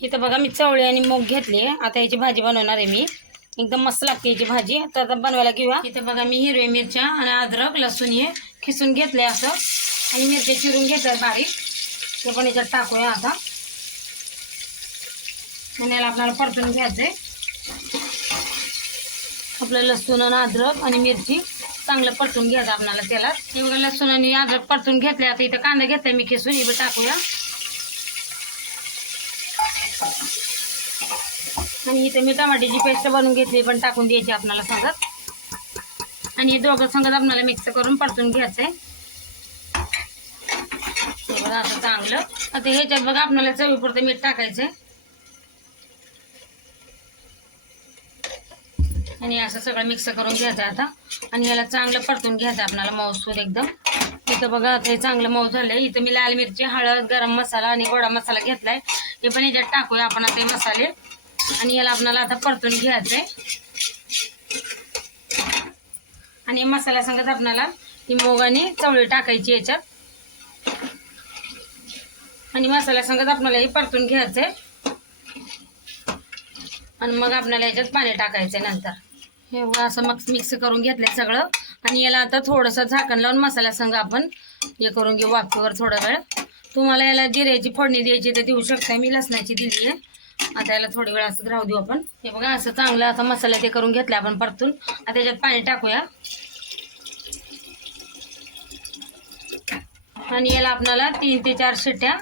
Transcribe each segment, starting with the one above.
इथं बघा मी चवळी आणि मूग घेतली. आता याची भाजी बनवणार आहे मी. एकदम मस्त लागते याची भाजी. आता आता बनवायला घेऊया. इथं बघा मी हिरव्या मिरच्या आणि अद्रक लसूण हे खिसून घेतले असं. आणि मिरच्या चिरून घेतल्यात बारीक. ते पण याच्यात टाकूया आता. आणि याला आपल्याला परतून आहे आपलं लसूण आणि अद्रक आणि मिरची चांगलं परतून घ्यायचं आपल्याला त्याला हे बघा लसूण आणि अद्रक परतून घेतले आता इथं कांदा घेतलाय मी खिसून. इथं टाकूया. आणि इथे मी टमाट्याची पेस्ट बनवून घेतली पण टाकून द्यायची आपल्याला संगत. आणि हे दोघं संगत आपल्याला मिक्स करून परतून घ्यायचं आहे बघा असं चांगलं. आता ह्याच्यात बघा आपल्याला चवीपुरतं मीठ टाकायचंय. आणि असं सगळं मिक्स करून घ्यायचं आता. आणि याला चांगलं परतून घ्यायचं आपल्याला मऊसूर एकदम. इथं बघा आता हे चांगलं मऊ झालंय. इथं मी लाल मिरची हळद गरम मसाला आणि गोडा मसाला घेतलाय. हे पण याच्यात टाकूया आपण आता हे मसाले. आणि याला आपल्याला आता परतून घ्यायचंय. आणि मसाला सांगत आपल्याला ही मोग आणि चवळी टाकायची याच्यात. आणि मसाला सांगत आपल्याला हे परतून घ्यायचंय. आणि मग आपल्याला याच्यात पाणी टाकायचंय नंतर. हे असं मग मिक्स करून घेतलंय सगळं. आणि याला आता थोडंसं झाकण लावून मसाला संग आपण हे करून घेऊ वाफेवर थोडा वेळ. तुम्हाला याला जिऱ्याची फोडणी द्यायची तर देऊ शकता मी लसणाची दिली आहे. आता याला थोडी वेळ असं राहू देऊ आपण. हे बघा असं चांगलं आता मसाला ते करून घेतला आपण परतून. आता त्याच्यात पाणी टाकूया. आणि याला आपल्याला तीन ते चार शिट्ट्या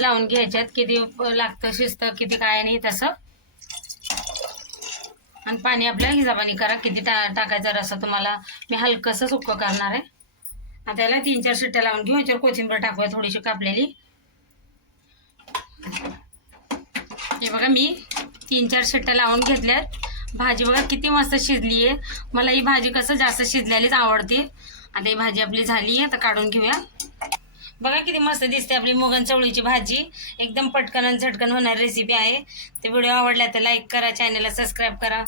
लावून घ्यायच्यात. किती लागतं शिजतं किती काय नाही तसं. आणि पाणी आपल्या हिजाबानी करा. किती टा टाकायचा रसा तुम्हाला. मी हलकंसं सुक्कं करणार आहे. आणि त्याला तीन चार शिट्ट्या लावून घेऊ. याच्यावर कोथिंबीर टाकूया थोडीशी कापलेली. हे बघा मी तीन चार शिट्ट्या लावून घेतल्यात. भाजी बघा किती मस्त शिजली आहे मला ही भाजी कसं जास्त शिजलेलीच आवडते. आता ही भाजी आपली झाली आहे. आता काढून घेऊया. बघा किती मस्त दिसते आपली मुगन चवळीची भाजी. एकदम पटकन आणि झटकन होणारी रेसिपी आहे. ते व्हिडिओ आवडला तर लाईक करा चॅनलला सबस्क्राईब करा.